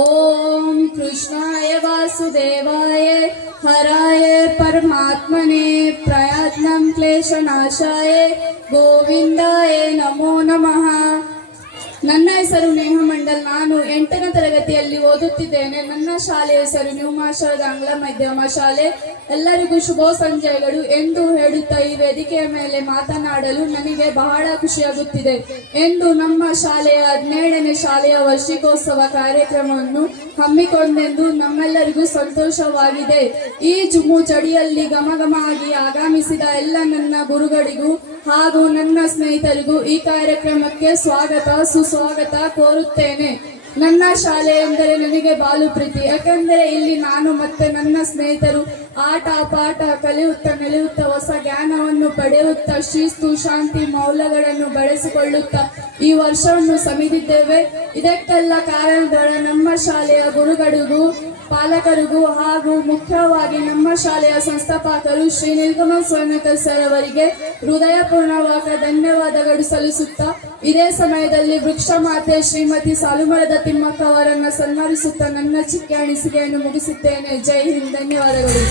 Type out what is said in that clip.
ಓಂ ಕೃಷ್ಣಾಯ ವಾಸುದೇವಾಯ ಹರಾಯ ಪರಮಾತ್ಮನೆ ಪ್ರಯತ್ನಂ ಕ್ಲೇಶನಾಶಾಯ ಗೋವಿಂದಾಯ ನಮೋ ನಮಃ. ನನ್ನ ಹೆಸರು ನೇಹ ಮಂಡಲ್. ನಾನು 8ನೇ ತರಗತಿಯಲ್ಲಿ ಓದುತ್ತಿದ್ದೇನೆ. ನನ್ನ ಶಾಲೆಯ ಹೆಸರು ನ್ಯೂ ಮಾಷರದ ಆಂಗ್ಲ ಮಾಧ್ಯಮ ಶಾಲೆ. ಎಲ್ಲರಿಗೂ ಶುಭ ಸಂಜೆಗಳು ಎಂದು ಹೇಳುತ್ತಾ ಈ ವೇದಿಕೆಯ ಮೇಲೆ ಮಾತನಾಡಲು ನನಗೆ ಬಹಳ ಖುಷಿಯಾಗುತ್ತಿದೆ. ಎಂದು ನಮ್ಮ ಶಾಲೆಯ 17ನೇ ಶಾಲೆಯ ವಾರ್ಷಿಕೋತ್ಸವ ಕಾರ್ಯಕ್ರಮವನ್ನು ಹಮ್ಮಿಕೊಂಡೆಂದು ನಮ್ಮೆಲ್ಲರಿಗೂ ಸಂತೋಷವಾಗಿದೆ. ಈ ಜುಮ್ಮು ಚಳಿಯಲ್ಲಿ ಘಮಘಮ ಆಗಿ ಆಗಮಿಸಿದ ಎಲ್ಲ ನನ್ನ ಗುರುಗಳಿಗೂ ಹಾಗೂ ನನ್ನ ಸ್ನೇಹಿತರಿಗೂ ಈ ಕಾರ್ಯಕ್ರಮಕ್ಕೆ ಸ್ವಾಗತ ಸುಸ್ವಾಗತ ಕೋರುತ್ತೇನೆ. ನನ್ನ ಶಾಲೆ ಎಂದರೆ ನನಗೆ ಬಾಲು ಪ್ರೀತಿ. ಯಾಕೆಂದರೆ ಇಲ್ಲಿ ನಾನು ಮತ್ತೆ ನನ್ನ ಸ್ನೇಹಿತರು ಆಟ ಪಾಠ ಕಲಿಯುತ್ತಾ ನೆಲೆಯುತ್ತಾ ಹೊಸ ಜ್ಞಾನವನ್ನು ಪಡೆಯುತ್ತಾ ಶಿಸ್ತು ಶಾಂತಿ ಮೌಲ್ಯಗಳನ್ನು ಬೆಳೆಸಿಕೊಳ್ಳುತ್ತಾ ಈ ವರ್ಷವನ್ನು ಸಮಿದಿದ್ದೇವೆ. ಇದಕ್ಕೆಲ್ಲ ಕಾರಣಗಳ ನಮ್ಮ ಶಾಲೆಯ ಗುರುಗಳಿಗೂ ಪಾಲಕರಿಗೂ ಹಾಗೂ ಮುಖ್ಯವಾಗಿ ನಮ್ಮ ಶಾಲೆಯ ಸಂಸ್ಥಾಪಕರು ಶ್ರೀ ನಿಲ್ಗಮ ಸ್ವರ್ಣಕರ್ ಸರ್ ಅವರಿಗೆ ಹೃದಯಪೂರ್ಣವಾದ ಧನ್ಯವಾದಗಳು ಸಲ್ಲಿಸುತ್ತಾ ಇದೇ ಸಮಯದಲ್ಲಿ ವೃಕ್ಷ ಮಾತೆ ಶ್ರೀಮತಿ ಸಾಲುಮರದ ತಿಮ್ಮಕ್ಕ ಅವರನ್ನು ಸನ್ಮಾನಿಸುತ್ತಾ ನನ್ನ ಚಿಕ್ಕ ಅನಿಸಿಕೆಯನ್ನು ಮುಗಿಸುತ್ತೇನೆ. ಜೈ ಹಿಂದ್. ಧನ್ಯವಾದಗಳು.